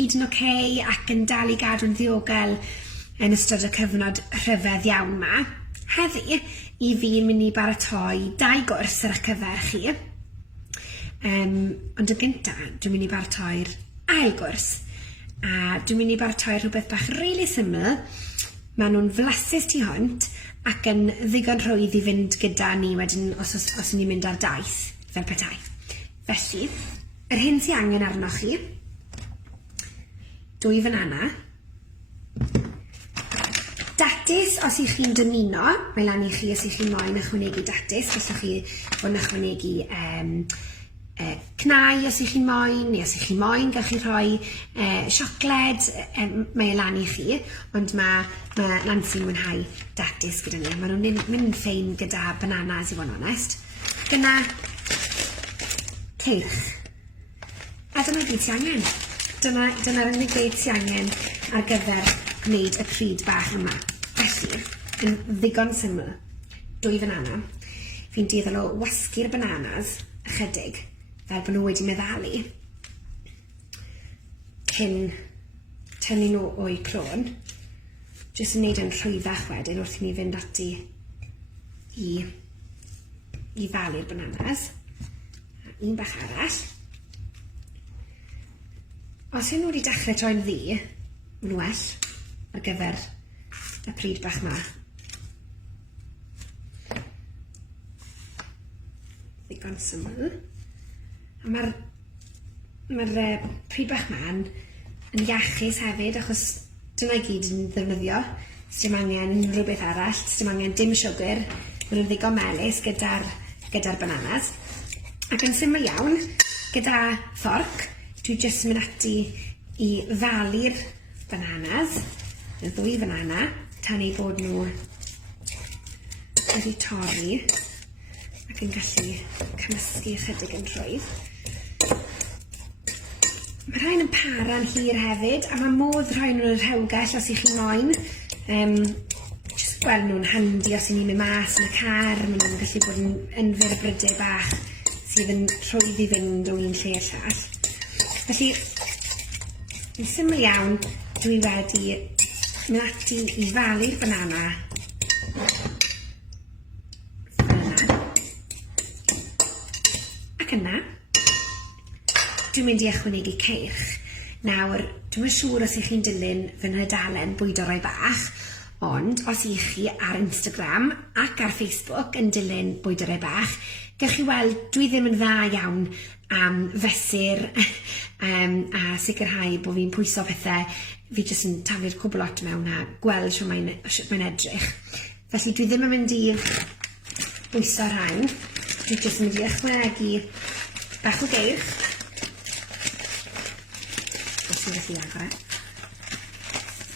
gyd yn oce ac yn dal I gadw'n ddiogel yn ystod y cyfnod rhyfedd iawn yma. Heddi, I fi'n mynd I baratoi 2 gwrs ar eich cyfer chi. Ond yn gyntaf, dwi'n mynd I baratoi'r ail gwrs. A dwi'n mynd I baratoi rhywbeth bach really syml. Maen nhw'n flasus tu hwnt ac yn ddigon rhwydd I fynd gyda ni wedyn os ni'n mynd ar daith fel petai. Felly, yr hyn sy'n angen arnoch chi, 2 banana, datus os I chi'n dymuno, mae lan I chi os I chi'n moyn ychwanegu datus, gallwch chi fod yn ychwanegu cnau os I chi'n moyn, neu os I chi'n moyn, gallwch chi rhoi siocled, mae lan I chi, ond mae Nancy'n mwynhau datus gyda ni. Maen nhw'n mynd ffein gyda bananas I fod yn onest. Gyda ceirch. A dyna gyd sy'n angen. Dyna'r unig beth sy'n angen ar gyfer gwneud y pryd bach yma. Felly, yn ddigon syml, 2 banana. Fi'n dueddol o wasgu'r bananas ychydig, fel bod nhw wedi meddalu, cyn tynnu nhw o'i clon, jyst yn neud yn rhwyddach wedyn wrth I ni fynd ati I falu'r bananas. Un bach arall. Os hyn nhw wedi dechrau troi'n ddu, mae'n well ar gyfer y pryd bach yma. Ddigon syml. A mae'r pryd bach yma yn iachus hefyd, achos dyna I gyd yn ddefnyddio. Dim angen unrhyw beth arall, dim angen dim siwgr, maen nhw'n ddigon melys gyda'r bananas. Ac yn syml iawn, gyda fforc, dwi jyst yn mynd ati I falu'r bananas, y 2 banana, tan ei bod nhw wedi torri ac yn gallu cymysgu chydig yn rhwydd. Mae rhain yn para'n hir hefyd, a mae modd rhoi nhw'n yr rhewgell os I chi moyn. Jyst gweld nhw'n handi os I ni'n mynd mas yn y car, maen nhw'n gallu bod yn fyrbrydau bach sydd yn rhwydd I fynd o un lle i'r llall. Felly, yn syml iawn, dwi wedi mynd ati I falu'r banana. Ac yna, dwi'n mynd I ychwanegu ceirch. Nawr, dwi'n yn siŵr os I chi'n dilyn fy nhydalen bwydo rai bach, ond os I chi ar Instagram ac ar Facebook yn dilyn bwydo rai bach, gallwch chi weld dwi ddim yn dda iawn am fesur a sicrhau bod fi'n pwyso pethau. Fi jyst yn taflu'r cwbl lot mewn a gweld sut mae'n edrych. Felly dwi ddim yn mynd I bwyso rhain. Dwi jyst yn mynd I ychwanegu bach o geirch. Os yw'n gallu agor.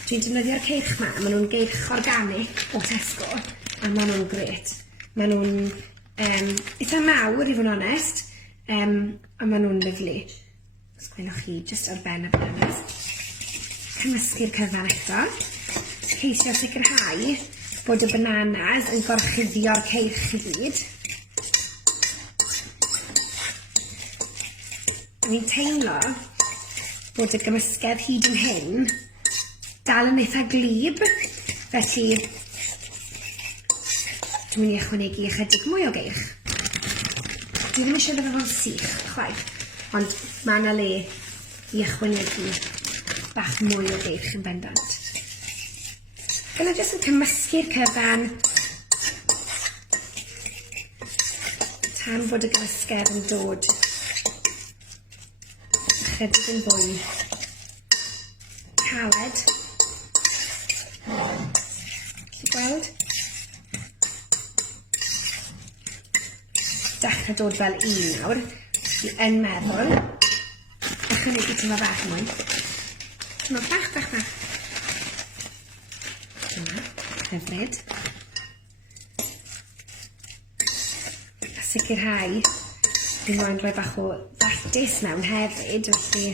Dwi'n defnyddio'r ceirch yma. Maen nhw'n geirch organic o Tesco a maen nhw'n gret. Maen nhw'n eitha mawr I fod yn onest, a maen nhw'n lyflu. Os gwelwch chi, jyst ar ben y bananas. Cymysgu'r cyfan eto. Ceisio sicrhau bod y bananas yn gorchuddio'r ceirch I gyd. Fi'n teimlo bod y gymysgedd hyd yn hyn dal yn eitha glib, felly dwi'n mynd I ychwanegu ychydig mwy o geirch. Dwi ddim eisiau fod yn sych, chwaith, ond mae yna le I ychwanegu bach mwy o geirch yn bendant. Gyda jyst yn cymysgu'r cyfan tan fod y gymysgedd yn dod ychydig yn fwy caled. Chi'n gweld? Dechrau dod fel un nawr. Fi yn meddwl ychwanegu tyma bach mwy. Tyma bach. Dyna, hyfryd. A sicrhau fi'n moyn rhoi bach o ddatus mewn hefyd, felly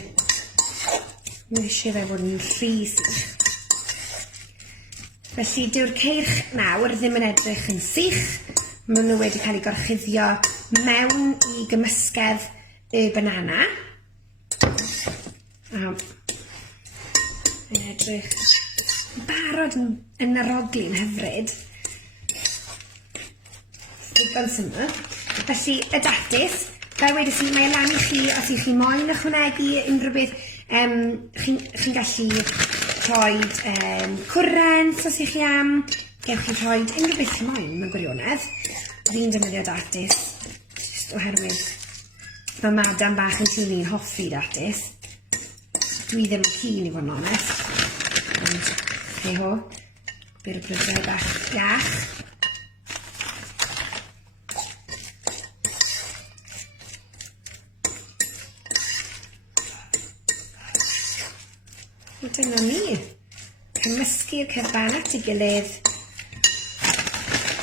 mi eisiau fe fod yn rhy sych. Felly dyw'r ceirch nawr ddim yn edrych yn sych. Maen nhw wedi cael eu gorchuddio mewn I gymysgedd y banana. yn edrych barod yn aroglu'n hyfryd. Digon syml. Felly, y datus, fel wedys i, mae lan i chi, os i chi moyn ychwanegu unrhyw beth, chi'n gallu rhoi cwrent os i chi am, gewch chi rhoi unrhyw beth chi moyn mewn gwirionedd. Fi'n defnyddio datus, just oherwydd mae madam bach yn tŷ ni'n hoffi datus. Dwi ddim yn hyn i fod yn onest. Ond, hei ho, byr y brydau bach iach. Dyna ni. Cymysgu'r cyfan at ei gilydd.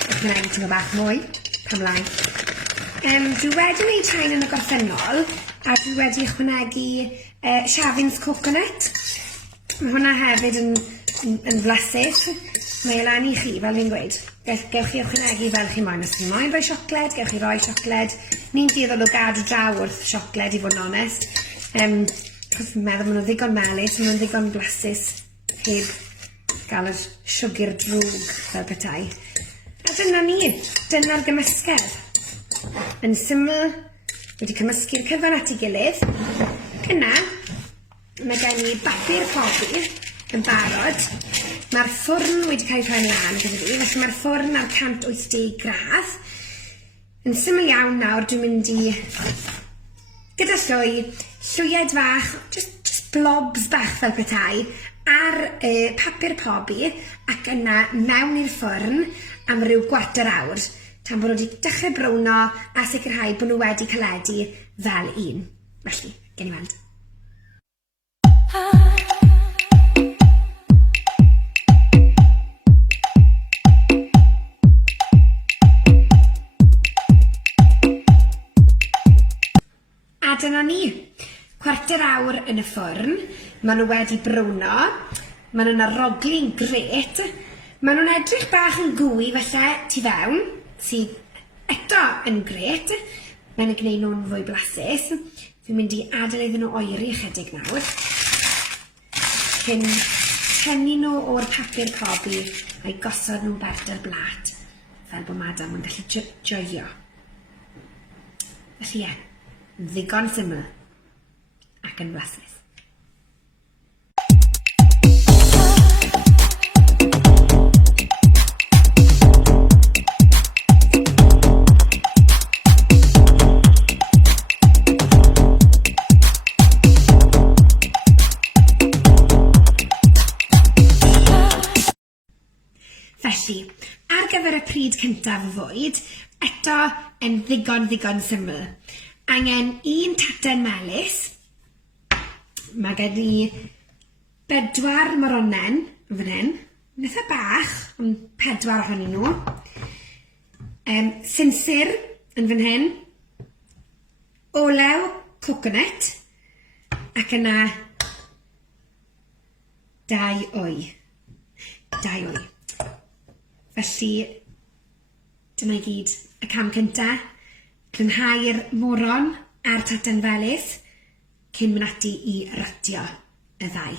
Ac yna ti'n bach mwy. Pamlaen. Dwi wedi gwneud rhain yn y gorffennol a dwi wedi ychwanegu Shavins coconut. Mae hwnna hefyd yn flasus. Mae lan i chi, fel fi'n gweud. Gewch chi ychwanegu fel chi moyn. Os chi moyn rhoi siocled, gewch chi rhoi siocled. Ni'n dueddol o gadw draw wrth siocled i fod yn onest. Chos fi'n meddwl maen nhw'n ddigon melys, maen nhw'n ddigon blasus heb gael y siwgr drwg fel petai. A dyna ni, dyna'r gymysgedd. Yn syml, wedi cymysgu'r cyfan at ei gilydd. Yna, mae gen i bapur copi yn barod. Mae'r ffwrn wedi cael ei rhoi lan gyda fi, felly mae'r ffwrn ar 180 gradd. Yn syml iawn nawr, dwi'n mynd i gyda llwyed fach, just blobs bach fel petai, ar papur pobi ac yna mewn i'r ffwrn am ryw 1/4 awr, tan bod nhw wedi dechrau browno a sicrhau bod nhw wedi caledu fel un. Felly, gen i weld. A dyna ni. 1/4 awr yn y ffwrn, maen nhw wedi brwno, maen nhw'n aroglu'n gret, maen nhw'n edrych bach yn gwy falle tu fewn, sydd eto yn gret, mae'n gwneud nhw'n fwy blasus. Fi'n mynd i adael iddyn nhw oeri ychydig nawr, cyn tynnu nhw o'r papur cobi a'i gosod nhw bert yr blat, fel bod madam yn gallu joio. Felly ie, ddigon syml ac yn blasus. Felly, ar gyfer y pryd cyntaf o fwyd, eto yn ddigon syml. Angen un taten melys. Mae gen i 4 moronen fan hyn. Nitha bach, ond 4 ohonyn nhw. Sinsir yn fan hyn. Olew coconut. Ac yna 2 wy. 2 wy. Felly, dyna i gyd y cam cyntaf. Clynhau'r moron a'r taten felys cyn mynd ati i ratio y ddau.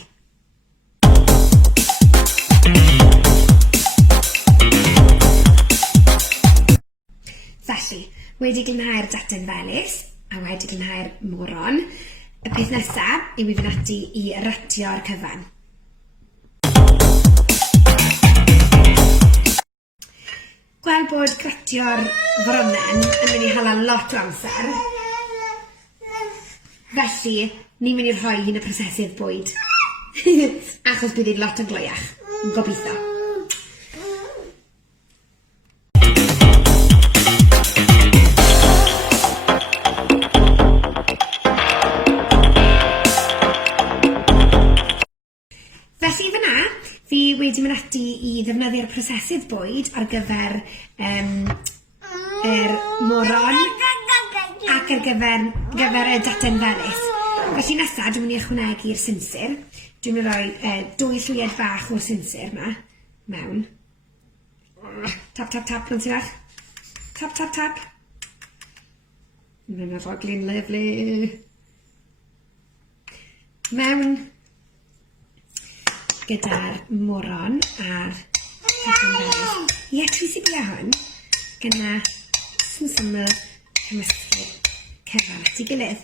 Felly, wedi clynhau'r taten felys a wedi clynhau'r moron, y peth nesaf yw i fynd ati i ratio'r cyfan. Gweld bod gratio'r foronen yn mynd i hala lot o amser. Felly, ni'n mynd i rhoi hi'n y prosesydd bwyd. Achos bydd hi'n lot o gloiach. Gobeithio. Felly fyna, fi wedi mynd ati i ddefnyddio'r prosesydd bwyd ar gyfer moron ac ar gyfer y daten felys. Felly nesaf, dwi'n mynd i ychwanegu'r sinsir. Dwi'n mynd i roi 2 llwyed bach o'r sinsir yma mewn. Tap, tap, tap, mewn sy'n fach. Tap, tap, tap. Mae'n aroglu'n lyflu. Mewn. gyda'r moron a'r pethau'n felys. Ie, tri sy'n bia hwn. Gyda syml cymysgu cyfan at ei gilydd.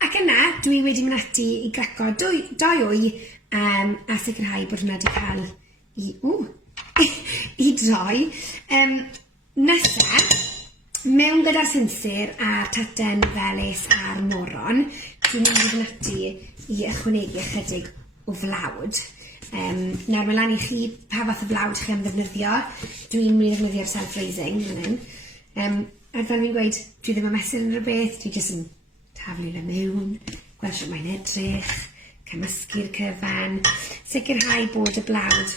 Ac yna, dwi wedi mynd ati i greco doi wy a sicrhau bod hwnna wedi cael i droi. Nesaf, mewn gyda'r sinsir a'r taten felys a'r moron, dwi'n mynd i fynd ati i ychwanegu ychydig o flawd. Nawr, mae lan i chi pa fath o flawd chi am ddefnyddio. Dwi'n mynd i ddefnyddio'r self-raising fan hyn. A fel fi'n gweud, dwi ddim yn mesur yn rhywbeth, dwi jyst yn taflu fe mewn, gweld sut mae'n edrych, cymysgu'r cyfan, sicrhau bod y blawd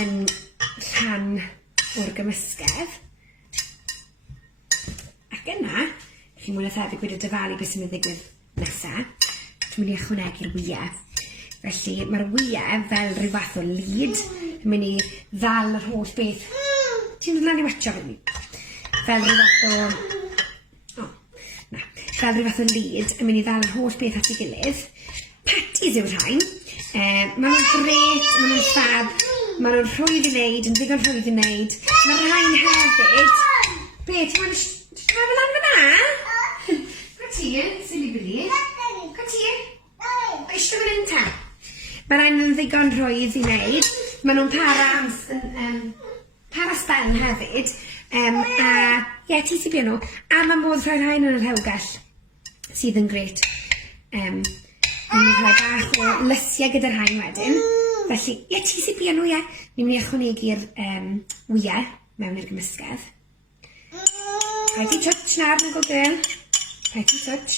yn rhan o'r gymysgedd. Ac yna, chi'n mwyn a thebyg wedi dyfalu beth sy'n mynd ddigwydd nesaf. Dwi'n mynd i ychwanegu'r wyau. Felly mae'r wyau fel rhyw fath o lid yn mynd i ddal yr holl beth. Ti'n dod lan i watcho fe ni? Fel rhyw fath o... fel rhyw fath o lid yn mynd i ddal yr holl beth at ei gilydd. Patties yw'r rhain. Maen nhw'n gret, maen nhw'n ffab, maen nhw'n rhwydd i wneud, yn ddigon rhwydd i wneud. Mae'r rhain hefyd. Be, ti'n mynd i fel lan fyna? Gwa ti, silly billy. Gwa ti? Eistedd fan hyn ta. Mae'r rhain yn ddigon rhwydd i wneud. Maen nhw'n para sbel hefyd. Ie, ti sy'n bia nhw. A mae modd rhoi'r rhain yn yr hewgell sydd yn gret. Ni'n rhoi bach o lysiau gyda'r rhain wedyn. Felly, ie, ti sy'n bia nhw, ie. Ni'n mynd i ychwanegu'r wyau mewn i'r gymysgedd. Rhaid i twtch nawr, Nigel Girl. Rhaid i twtch.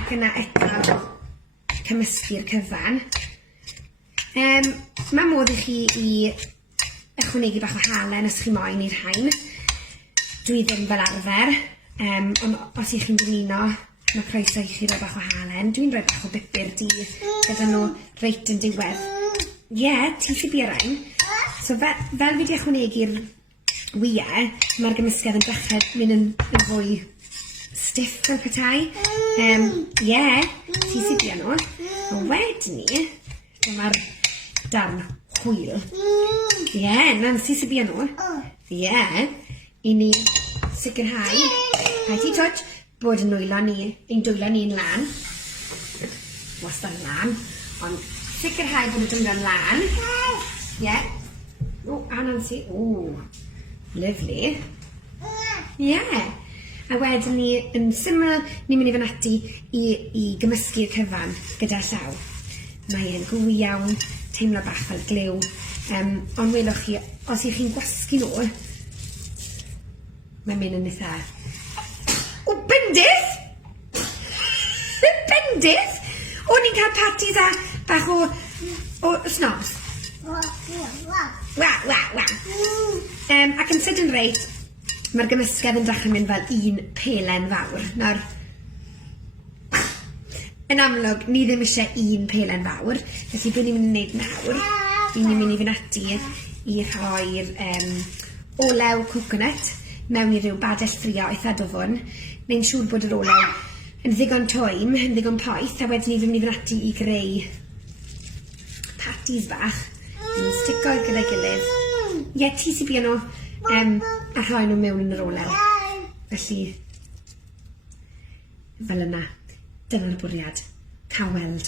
Ac yna eto cymysgu'r cyfan. Mae modd i chi i ychwanegu bach o halen os chi moyn i'r rhain. Dwi ddim fel arfer, ond os ych chi'n dymuno, mae croeso i chi roi bach o halen. Dwi'n rhoi bach o bupur di gyda nhw reit yn diwedd. Ie, ti sy'n bia rhain. So fel fi wedi ychwanegu'r wyau, mae'r gymysgedd yn dechrau mynd yn fwy stiff fel petai. Ie, ti sy'n bia nhw. A wedyn ni, mae'r darn hwyl. Ie, Nancy sy'n bia nhw. Ie. I ni sicrhau, rhaid i twtch, bod ein dwylo ni'n lan. Wastad yn lan. Ond sicrhau bod y dwylo'n lan. Ie. O, a Nancy. O, lyfli. Ie. A wedyn ni, yn syml, ni'n mynd i fynd ati i gymysgu'r cyfan gyda llaw. Mae e'n gwy iawn, teimlo bach fel glyw. Ond welwch chi, os ych chi'n gwasgu nhw, mae'n mynd yn eitha. O, bendith! Bendith! O, ni'n cael patties a bach o snobs. Wa. Ac yn sydyn reit, mae'r gymysgedd yn dechrau mynd fel un pelen fawr. Nawr, yn amlwg, ni ddim eisiau un pelen fawr, felly be ni'n mynd i wneud nawr, ni'n mynd i fynd ati i rhoi'r olew coconut mewn i ryw badell ffrio eitha dwfwn, neu'n siŵr bod yr olew yn ddigon twym, yn ddigon poeth, a wedyn ni ddim yn fynd ati i greu patties bach, yn stico gyda'i gilydd. Ie, ti sy'n bia nhw, a rhoi nhw mewn yn yr olew. Felly, fel yna, dyna'r bwriad. Cael weld.